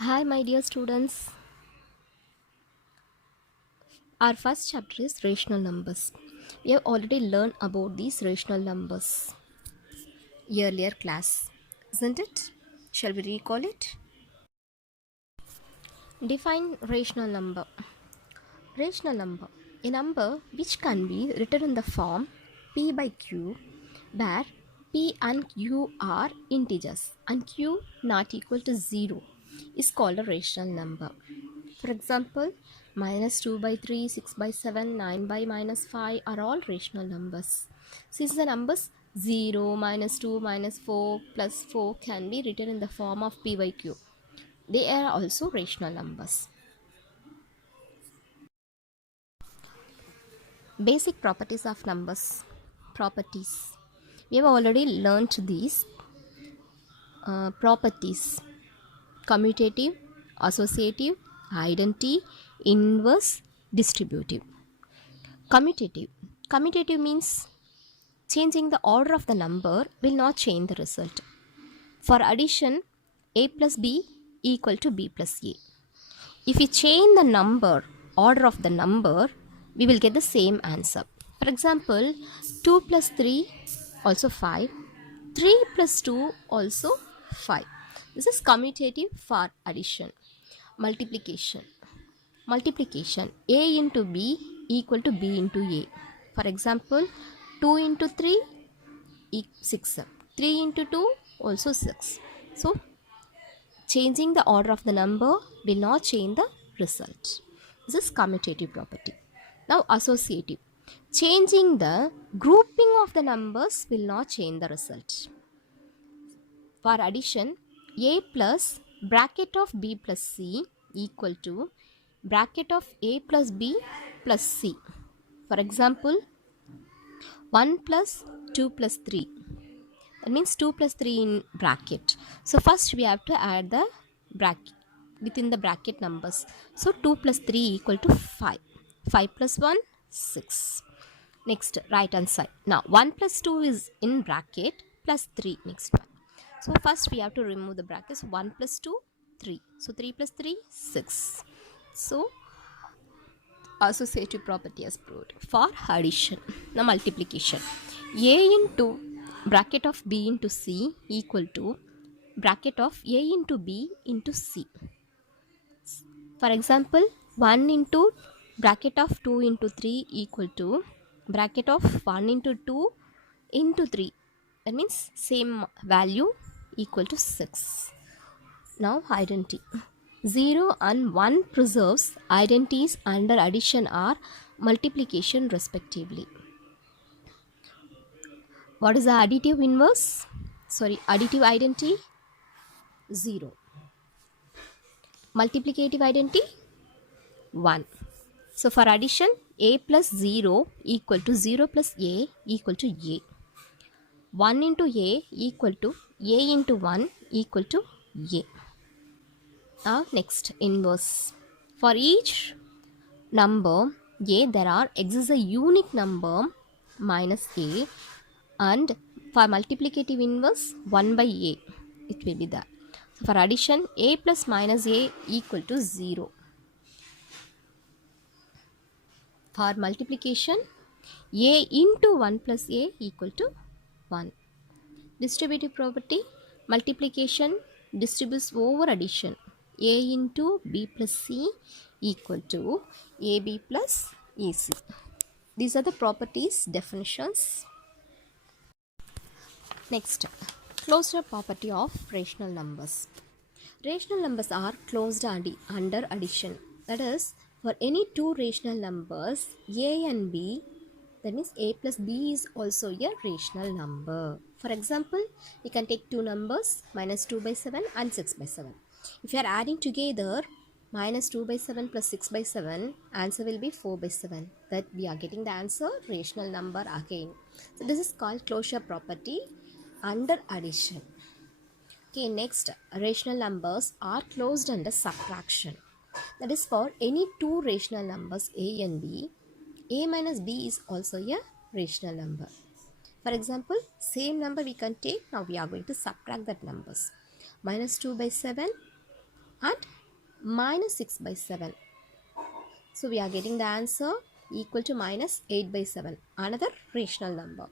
Hi, my dear students. Our first chapter is rational numbers. We have already learned about these rational numbers earlier class, isn't it? Shall we recall it? Define rational number. Rational number. A number which can be written in the form p by q, where p and q are integers and q not equal to 0 is called a rational number. For example, minus 2 by 3, 6 by 7, 9 by minus 5 are all rational numbers. Since the numbers 0, minus 2, minus 4, plus 4 can be written in the form of p by q, they are also rational numbers. Basic properties of numbers. Properties. We have already learnt these properties: commutative, associative, identity, inverse, distributive. Commutative. Commutative means changing the order of the number will not change the result. For addition, a plus b equal to b plus a. If we change the number, order of the number, we will get the same answer. For example, 2 plus 3 also 5, 3 plus 2 also 5. This is commutative for addition. Multiplication. Multiplication, a into b equal to b into a. For example, 2 into 3 6, 3 into 2 also 6. So changing the order of the number will not change the result. This is commutative property. Now associative, changing the grouping of the numbers will not change the result. For addition, a plus bracket of b plus c equal to bracket of a plus b plus c. For example, 1 plus 2 plus 3. That means 2 plus 3 in bracket. So first we have to add the bracket within the bracket numbers. So 2 plus 3 equal to 5. 5 plus 1, 6. Next, right hand side. Now 1 plus 2 is in bracket plus 3 next one. So first we have to remove the brackets. 1 plus 2, 3. So 3 plus 3, 6. So associative property as proved. For addition, now multiplication, a into bracket of b into c equal to bracket of a into b into c. For example, 1 into bracket of 2 into 3 equal to bracket of 1 into 2 into 3. That means same value equal to 6. Now identity. 0 and 1 preserves identities under addition or multiplication respectively. What is the additive inverse? Additive identity? 0. Multiplicative identity? 1. So for addition, a plus 0 equal to 0 plus a equal to a. 1 into a equal to a into 1 equal to a. Now next, inverse. For each number a, there exists a unique number minus a, and for multiplicative inverse 1 by a it will be that. So for addition, a plus minus a equal to 0. For multiplication, a into 1 plus a equal to 1. Distributive property, multiplication distributes over addition. A into b plus c equal to ab plus ac. These are the properties, definitions. Next, closure property of rational numbers. Rational numbers are closed under addition. That is, for any two rational numbers a and b, that means a plus b is also a rational number. For example, we can take two numbers minus 2 by 7 and 6 by 7. If you are adding together minus 2 by 7 plus 6 by 7, answer will be 4 by 7. That we are getting the answer rational number again. So this is called closure property under addition. Okay, next, rational numbers are closed under subtraction. That is, for any two rational numbers a and b, a minus b is also a rational number. For example, same number we can take, now we are going to subtract that numbers. Minus 2 by 7 and minus 6 by 7. So we are getting the answer equal to minus 8 by 7, another rational number.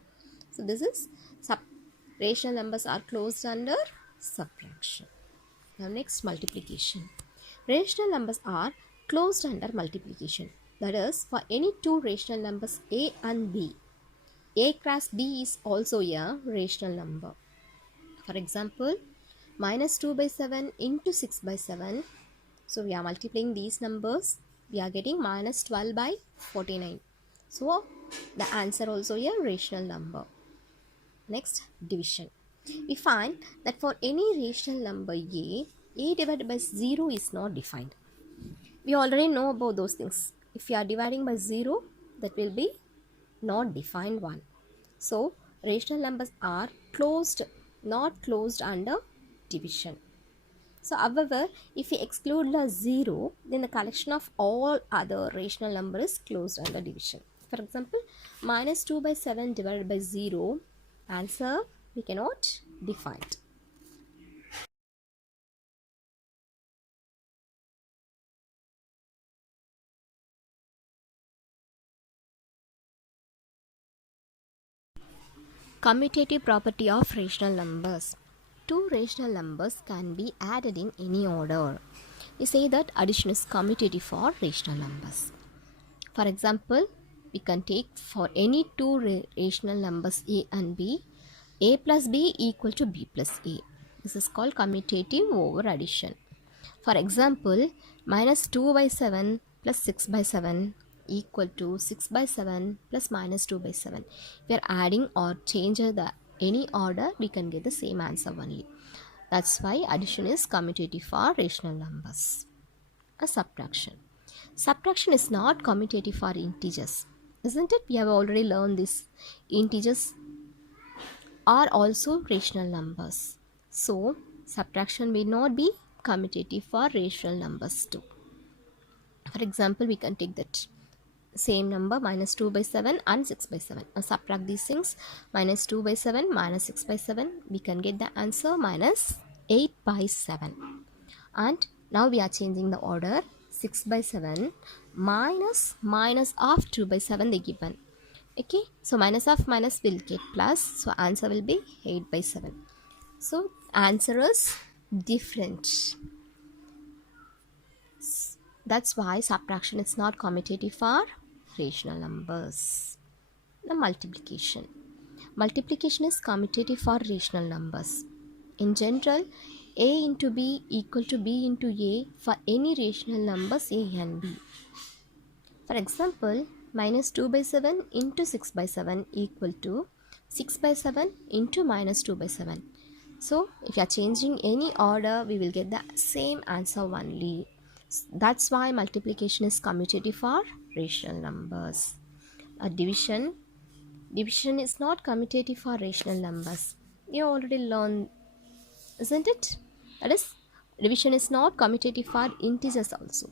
So this is rational numbers are closed under subtraction. Now next, multiplication. Rational numbers are closed under multiplication. That is, for any two rational numbers a and b, a cross b is also a rational number. For example, minus 2 by 7 into 6 by 7. So we are multiplying these numbers. We are getting minus 12 by 49. So the answer also a rational number. Next, division. We find that for any rational number a divided by 0 is not defined. We already know about those things. If you are dividing by 0, that will be not defined one. So rational numbers are closed, not closed under division. So however, if we exclude the 0, then the collection of all other rational numbers is closed under division. For example, minus 2 by 7 divided by 0, answer we cannot define it. Commutative property of rational numbers. Two rational numbers can be added in any order. We say that addition is commutative for rational numbers. For example, we can take for any two rational numbers a and b, a plus b equal to b plus a. This is called commutative over addition. For example, minus 2 by 7 plus 6 by 7 equal to 6 by 7 plus minus 2 by 7. If we are adding or changing the any order, we can get the same answer only. That's why addition is commutative for rational numbers. A subtraction. Subtraction is not commutative for integers, isn't it? We have already learned this. Integers are also rational numbers. So subtraction may not be commutative for rational numbers too. For example, we can take that same number minus 2 by 7 and 6 by 7. Now subtract these things. Minus 2 by 7 minus 6 by 7. We can get the answer minus 8 by 7. And now we are changing the order. 6 by 7 minus of 2 by 7 they given. Okay, so minus of minus will get plus. So answer will be 8 by 7. So answer is different. That's why subtraction is not commutative for rational numbers. The multiplication. Multiplication is commutative for rational numbers. In general, a into b equal to b into a for any rational numbers a and b. For example, minus 2 by 7 into 6 by 7 equal to 6 by 7 into minus 2 by 7. So, if you are changing any order, we will get the same answer only. That's why multiplication is commutative for rational numbers. A division. Division is not commutative for rational numbers. You already learned, isn't it? That is, division is not commutative for integers also.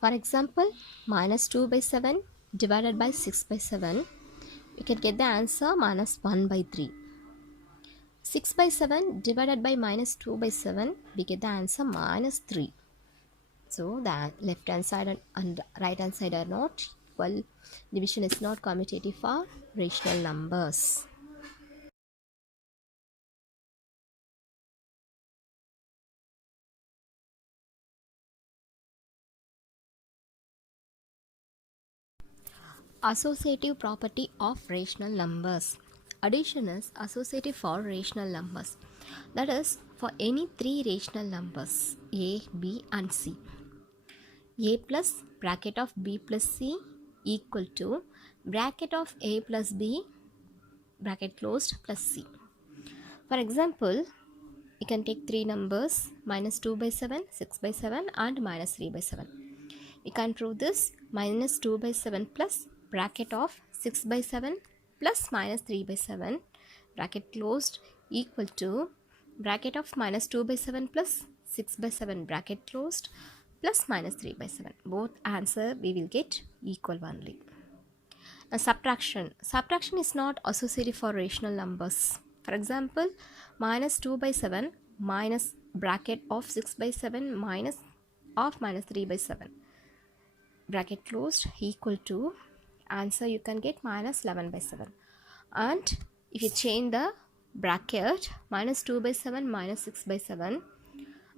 For example, minus 2 by 7 divided by 6 by 7, we can get the answer minus 1 by 3. 6 by 7 divided by minus 2 by 7, we get the answer minus 3. So the left hand side and right hand side are not equal. Division is not commutative for rational numbers. Associative property of rational numbers. Addition is associative for rational numbers. That is, for any three rational numbers a, b and c. A plus bracket of b plus c equal to bracket of a plus b bracket closed plus c. For example, we can take three numbers minus 2 by 7, 6 by 7 and minus 3 by 7. We can prove this. Minus 2 by 7 plus bracket of 6 by 7 plus minus 3 by 7 bracket closed equal to bracket of minus 2 by 7 plus 6 by 7 bracket closed plus minus 3 by 7. Both answer we will get equal only. Now subtraction. Subtraction is not associative for rational numbers. For example, minus 2 by 7 minus bracket of 6 by 7 minus of minus 3 by 7 bracket closed equal to answer you can get minus 11 by 7. And if you change the bracket, minus 2 by 7 minus 6 by 7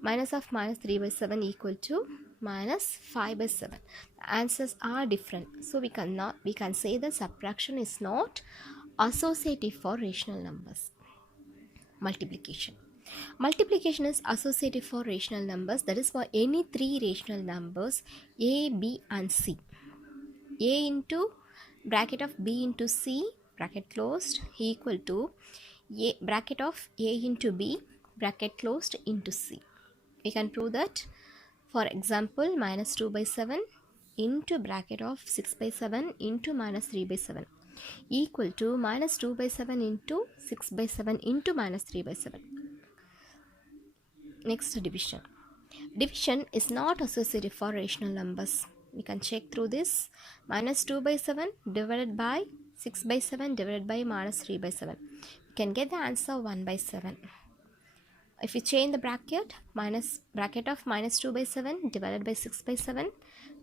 minus of minus 3 by 7 equal to minus 5 by 7. The answers are different, so we can say the subtraction is not associative for rational numbers. Multiplication is associative for rational numbers, that is for any three rational numbers a, b and c. A into bracket of b into c bracket closed equal to a bracket of a into b bracket closed into c. We can prove that. For example, minus 2 by 7 into bracket of 6 by 7 into minus 3 by 7 equal to minus 2 by 7 into 6 by 7 into minus 3 by 7. Next, division. Division is not associative for rational numbers. We can check through this. Minus 2 by 7 divided by 6 by 7 divided by minus 3 by 7. We can get the answer 1 by 7. If you change the bracket, bracket of minus 2 by 7 divided by 6 by 7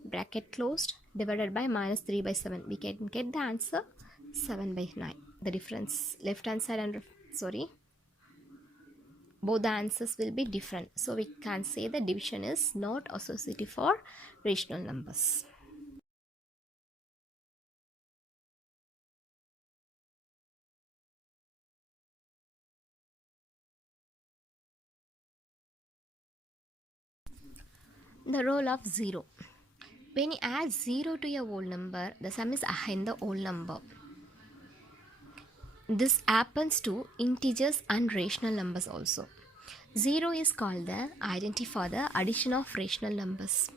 bracket closed divided by minus 3 by 7, we can get the answer 7 by 9. The difference left hand side and both the answers will be different, so we can say the division is not associative for rational numbers. The role of 0. When you add 0 to a whole number, the sum is in the whole number. This happens to integers and rational numbers also. 0 is called the identity for the addition of rational numbers.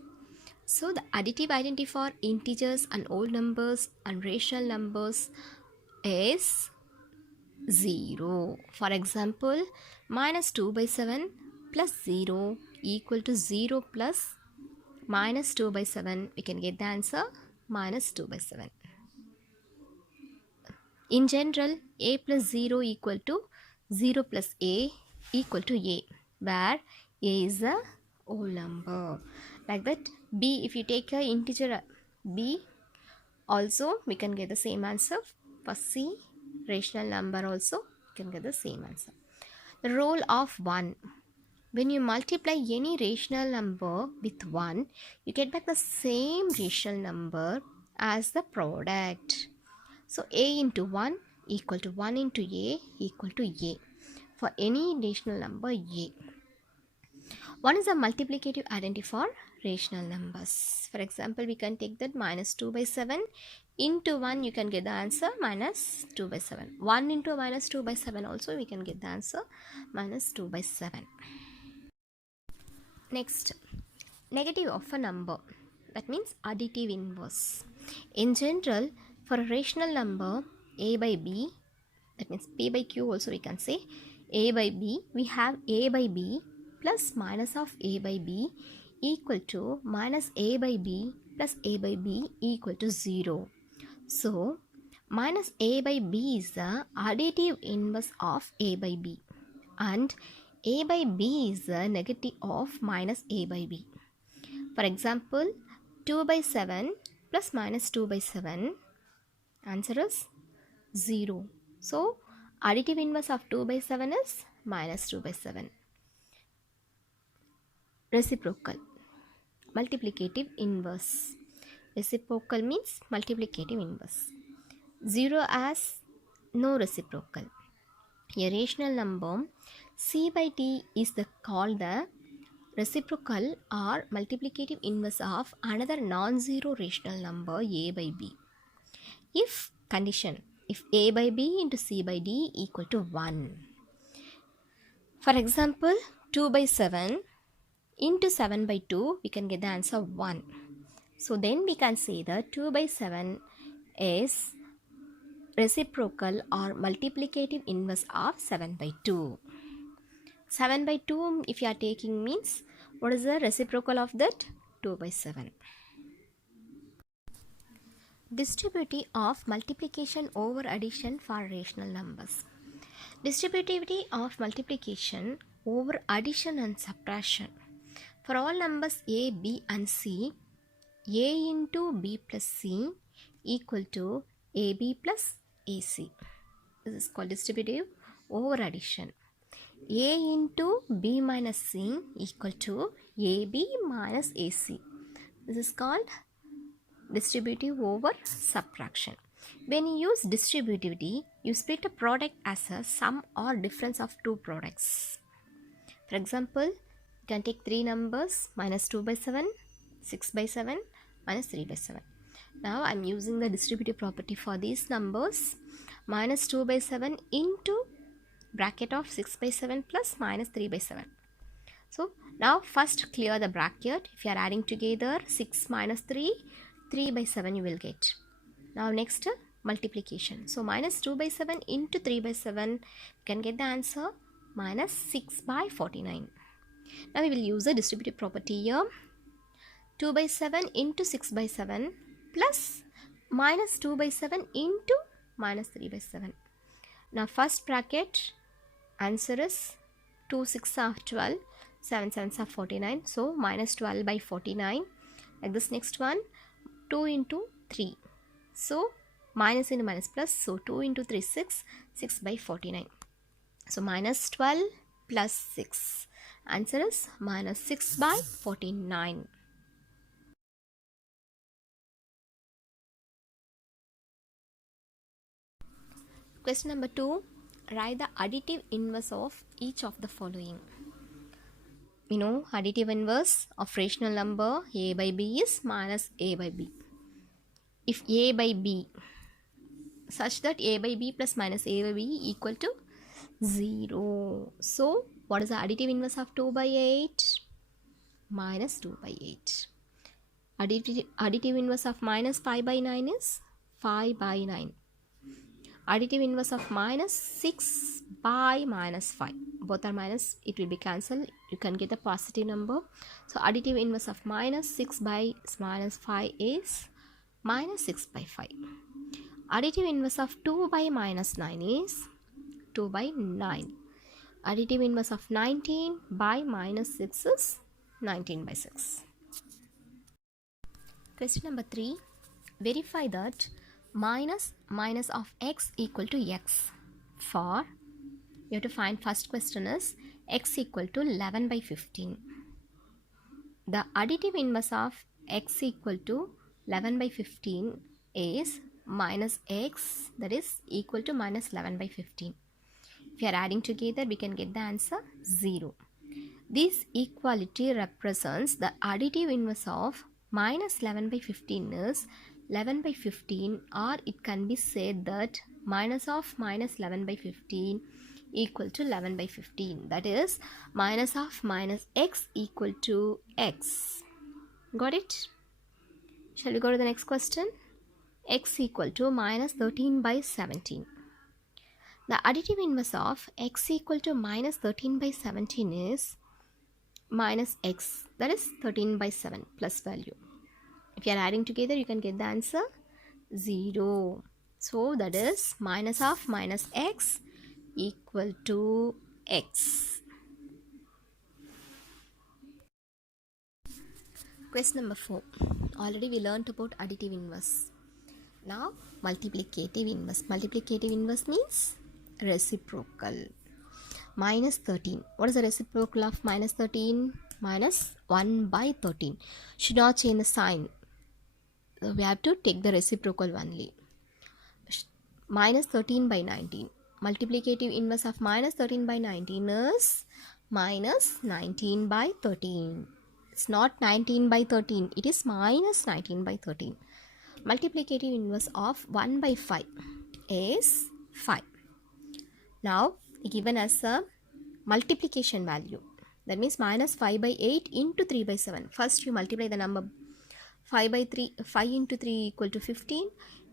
So the additive identity for integers and whole numbers and rational numbers is 0. For example, minus 2 by 7 plus 0 equal to 0 plus minus 2 by 7. We can get the answer minus 2 by 7. In general, a plus 0 equal to 0 plus a equal to a, where a is a whole number. Like that, b, if you take a integer b, also we can get the same answer. For c, rational number also, we can get the same answer. The role of 1. When you multiply any rational number with 1, you get back the same rational number as the product. So a into 1 equal to 1 into a equal to a for any rational number a. 1 is a multiplicative identity for rational numbers. For example, we can take that minus 2 by 7 into 1, you can get the answer minus 2 by 7. 1 into minus 2 by 7 also we can get the answer minus 2 by 7. Next, negative of a number, that means additive inverse. In general, for a rational number a by b, that means p by q also we can say, a by b, we have a by b plus minus of a by b equal to minus a by b plus a by b equal to 0. So minus a by b is the additive inverse of a by b, and a by b is the negative of minus a by b. For example, 2 by 7 plus minus 2 by 7, answer is 0. So additive inverse of 2 by 7 is minus 2 by 7. Reciprocal, multiplicative inverse. Reciprocal means multiplicative inverse. 0 as no reciprocal. A rational number c by d is called the reciprocal or multiplicative inverse of another non-zero rational number a by b. If condition, if a by b into c by d equal to 1. For example, 2 by 7 into 7 by 2, we can get the answer 1. So then we can say that 2 by 7 is reciprocal or multiplicative inverse of 7 by 2. 7 by 2 if you are taking means, what is the reciprocal of that? 2 by 7. Distributive of multiplication over addition for rational numbers. Distributivity of multiplication over addition and subtraction. For all numbers a, b and c, a into b plus c equal to ab plus ac. This is called distributive over addition. A into b minus c equal to ab minus ac. This is called distributive over subtraction. When you use distributivity, you split a product as a sum or difference of two products. For example, you can take three numbers, minus 2 by 7, 6 by 7, minus 3 by 7. Now I am using the distributive property for these numbers. Minus 2 by 7 into bracket of 6 by 7 plus minus 3 by 7. So now first clear the bracket. If you are adding together 6 minus 3, 3 by 7 you will get. Now next multiplication. So minus 2 by 7 into 3 by 7, you can get the answer minus 6 by 49. Now we will use a distributive property here. 2 by 7 into 6 by 7 plus minus 2 by 7 into minus 3 by 7. Now first bracket, answer is 2 6 are 12, 7 7s are 49. So minus 12 by 49. Like this next one, 2 into 3. So minus into minus plus. So 2 into 3 6, 6 by 49. So minus 12 plus 6. Answer is minus 6 by 49. Question number 2. Write the additive inverse of each of the following. We know additive inverse of rational number a by b is minus a by b. If a by b such that a by b plus minus a by b equal to 0. So what is the additive inverse of 2 by 8? Minus 2 by 8. Additive inverse of minus 5 by 9 is 5 by 9. Additive inverse of minus 6 by minus 5. Both are minus, it will be cancelled. You can get a positive number. So additive inverse of minus 6 by minus 5 is minus 6 by 5. Additive inverse of 2 by minus 9 is 2 by 9. Additive inverse of 19 by minus 6 is 19 by 6. Question number 3. Verify that minus of x equal to x. For you have to find, first question is x equal to 11 by 15. The additive inverse of x equal to 11 by 15 is minus x, that is equal to minus 11 by 15. If you are adding together, we can get the answer 0. This equality represents the additive inverse of minus 11 by 15 is 11 by 15, or it can be said that minus of minus 11 by 15 equal to 11 by 15. That is minus of minus x equal to x. Got it? Shall we go to the next question? X equal to minus 13 by 17. The additive inverse of x equal to minus 13 by 17 is minus x, that is 13 by 7 plus value. If you are adding together, you can get the answer 0. So that is minus of minus x equal to x. Question number 4. Already we learnt about additive inverse. Now multiplicative inverse. Multiplicative inverse means reciprocal. Minus 13. What is the reciprocal of minus 13? Minus 1 by 13. Should not change the sign. So we have to take the reciprocal only. Minus 13 by 19. Multiplicative inverse of minus 13 by 19 is minus 19 by 13. It's not 19 by 13. It is minus 19 by 13. Multiplicative inverse of 1 by 5 is 5. Now given as a multiplication value, that means minus 5 by 8 into 3 by 7. First you multiply the number 5 by 3, 5 into 3 equal to 15,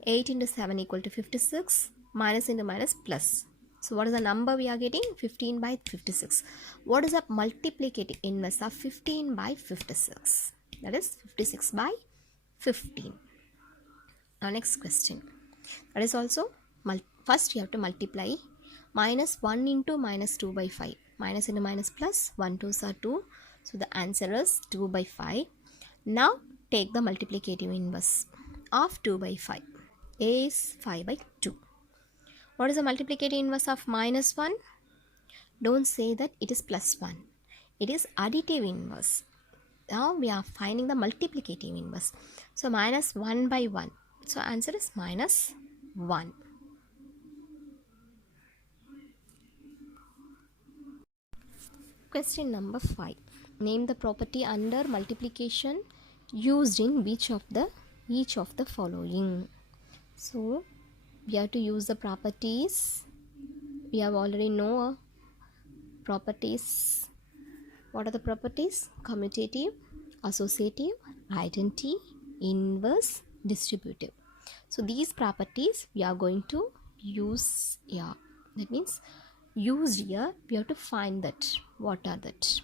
8 into 7 equal to 56, minus into minus plus. So what is the number we are getting? 15 by 56. What is the multiplicative inverse of 15 by 56? That is 56 by 15. Now next question. That is also, first you have to multiply Minus 1 into minus 2 by 5. Minus into minus plus, 1 2s are 2. So the answer is 2 by 5. Now take the multiplicative inverse of 2 by 5 is 5 by 2. What is the multiplicative inverse of minus 1? Don't say that it is plus 1. It is additive inverse. Now we are finding the multiplicative inverse. So minus 1 by 1. So answer is minus 1. Question number 5. Name the property under multiplication used in each of the following. So we have to use the properties. We have already know properties. What are the properties? Commutative, associative, identity, inverse, distributive. So these properties we are going to use here. That means use here. We have to find that. What are that?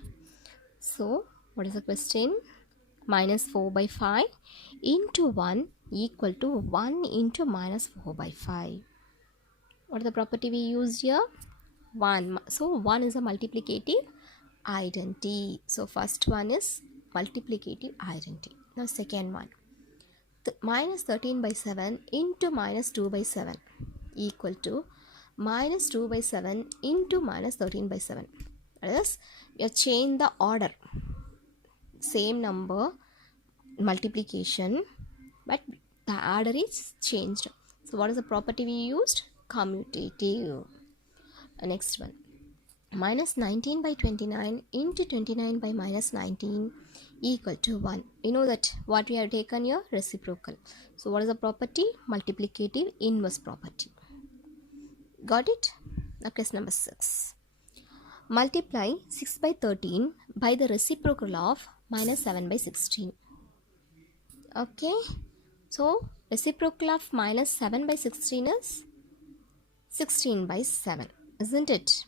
So what is the question? Minus 4 by 5 into 1 equal to 1 into minus 4 by 5. What is the property we used here? 1. So 1 is a multiplicative identity. So first one is multiplicative identity. Now second one, minus 13 by 7 into minus 2 by 7 equal to minus 2 by 7 into minus 13 by 7. That is, we have changed the order. Same number multiplication, but the order is changed. So what is the property we used? Commutative. Next one, minus 19 by 29 into 29 by minus 19 equal to 1. You know that what we have taken here? Reciprocal. So what is the property? Multiplicative inverse property. Got it? Now question number 6. Multiply 6 by 13 by the reciprocal of minus 7 by 16. Okay. So reciprocal of minus 7 by 16 is 16 by 7. Isn't it?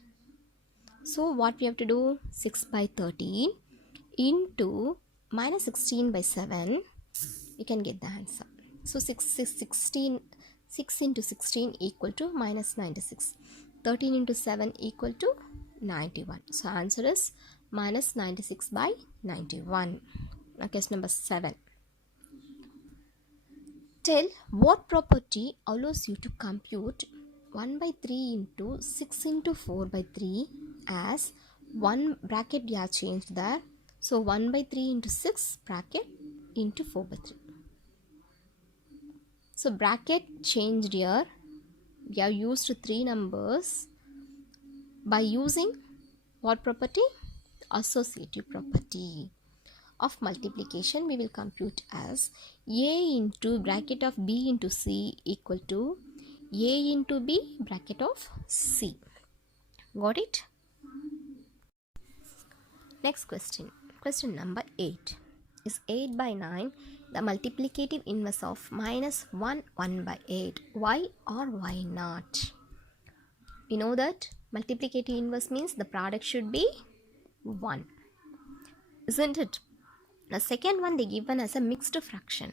So what we have to do? 6 by 13 into minus 16 by 7. You can get the answer. So 6 into 16 equal to minus 96. 13 into 7 equal to 91. So answer is minus 96 by 91. Now question number 7. Tell what property allows you to compute 1 by 3 into 6 into 4 by 3 as one bracket we have changed there. So 1 by 3 into 6 bracket into 4 by 3. So bracket changed here. We have used 3 numbers by using what property? Associative property of multiplication. We will compute as a into bracket of b into c equal to a into b bracket of c. Got it? Next question. Question number 8. Is 8 by 9 the multiplicative inverse of minus 1 by 8? Why or why not? We know that multiplicative inverse means the product should be 1. Isn't it? The second one they given as a mixed fraction.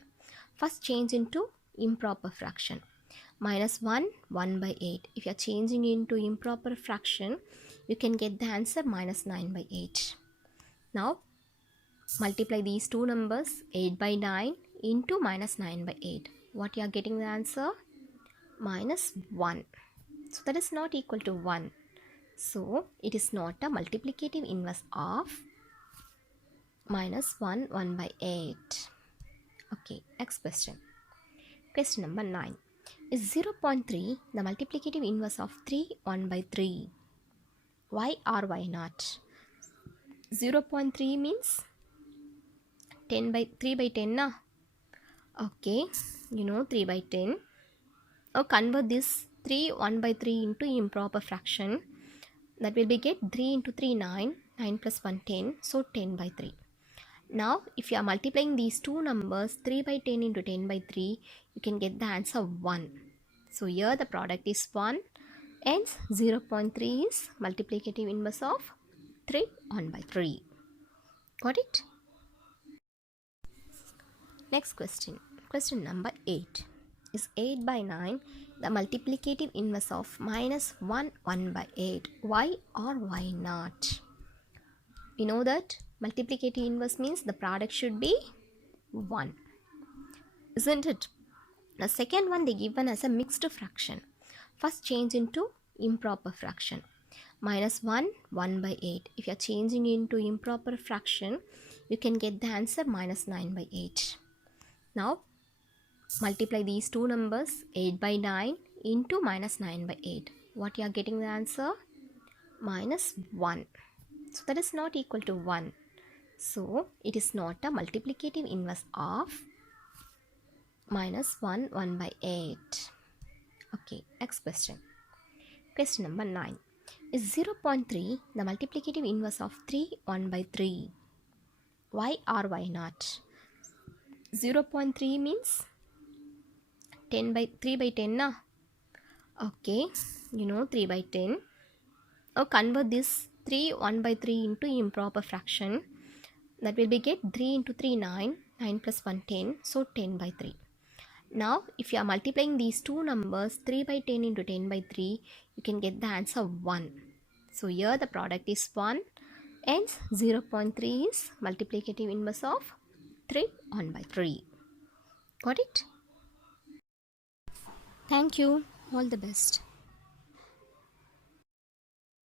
First change into improper fraction. Minus 1 by 8. If you are changing into improper fraction, you can get the answer minus 9 by 8. Now multiply these two numbers, 8 by 9 into minus 9 by 8. What you are getting the answer? Minus 1. So that is not equal to 1. So it is not a multiplicative inverse of minus 1 by 8. Okay, next question. Question number 9. Is 0.3 the multiplicative inverse of 3 by 3? Why or why not? 0.3 means 10 by 3 by 10 na? Okay, you know 3 by 10. Now convert this 1 by 3 into improper fraction. That will be get 3 into 3 9. 9 plus 1 10. So 10 by 3. Now if you are multiplying these two numbers 3 by 10 into 10 by 3, you can get the answer 1. So here the product is 1. Hence 0.3 is multiplicative inverse of 3 by 3. Got it? Next question. Question number 8. is 8 by 9, the multiplicative inverse of minus 1 1 by 8. Why or why not? We know that multiplicative inverse means the product should be 1, isn't it? The second one they given as a mixed fraction. First change into improper fraction. Minus 1 1 by 8. If you are changing into improper fraction, you can get the answer minus 9 by 8. Now multiply these two numbers, 8 by 9 into minus 9 by 8. What you are getting the answer? Minus 1. So that is not equal to 1. So it is not a multiplicative inverse of minus 1 1 by 8. Okay, next question. Question number 9. Is 0.3 the multiplicative inverse of 3 1 by 3? Why or why not? 0.3 means 10 by 3 by 10 na? Okay, you know 3 by 10. Now convert this 3 1 by 3 into improper fraction. That will be get 3 into 3 9, 9 plus 1 10, so 10 by 3. Now if you are multiplying these two numbers 3 by 10 into 10 by 3, you can get the answer 1. So here the product is 1 and 0.3 is multiplicative inverse of 3 1 by 3. Got it? Thank you. All the best.